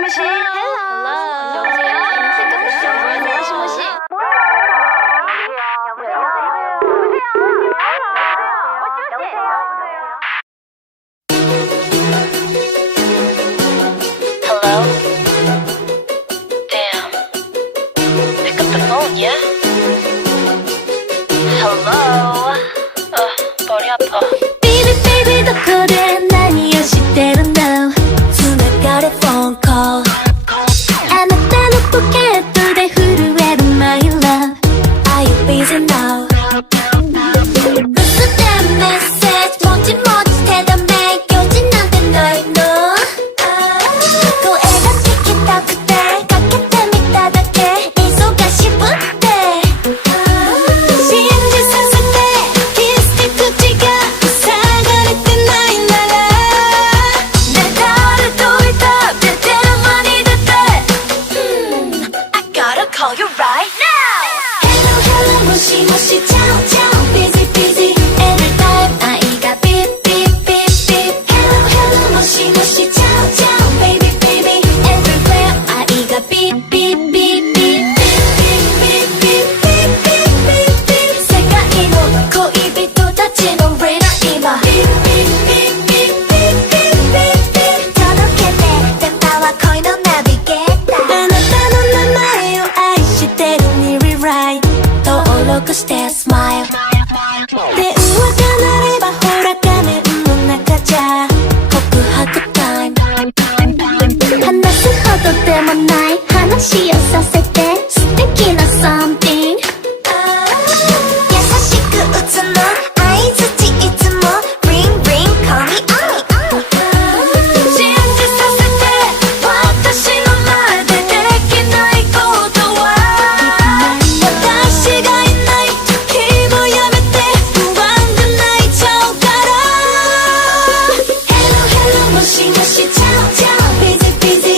모시. 헬로. 여보세요. 모시. Hello? Damn. Pick up the phone, yeah? Hello? 머리 아파. Baby baby どこで何をしてるの繋がるフォンコールあなたのポケットで震える My love Are you busy now? 留守電メッセージもちもち手だめ用事なんてないの声が聞きたくてかけてみただけ忙しぶって信じさせてキスで口が塞がれてないならね誰といたって電話に出てI gotta call you right now Hello hello もしもしちゃうちゃう Busy busy Every time 愛がビッビッビッビッ Hello hello もしもしちゃうちゃう Baby baby Everywhere 愛がビッビッビッビッビッビッビッビッビッビッビッビッ世界の恋人たちのレナ今ビッビッビッビッビッビッビッビッ届けて電話は恋のナビゲーターあなたの名前を愛してるに Rewrite 登録して Smile 電話が鳴ればほら画面の中じゃ告白タイム話すほどでもない話をさせて素敵な Something 優しく打つの相づちいつも Ring ring call me on 信じさせて私の前でできないことは私がいない時もやめて不安で泣いちゃうから Hello hello もしもしちゃうちゃう Busy busy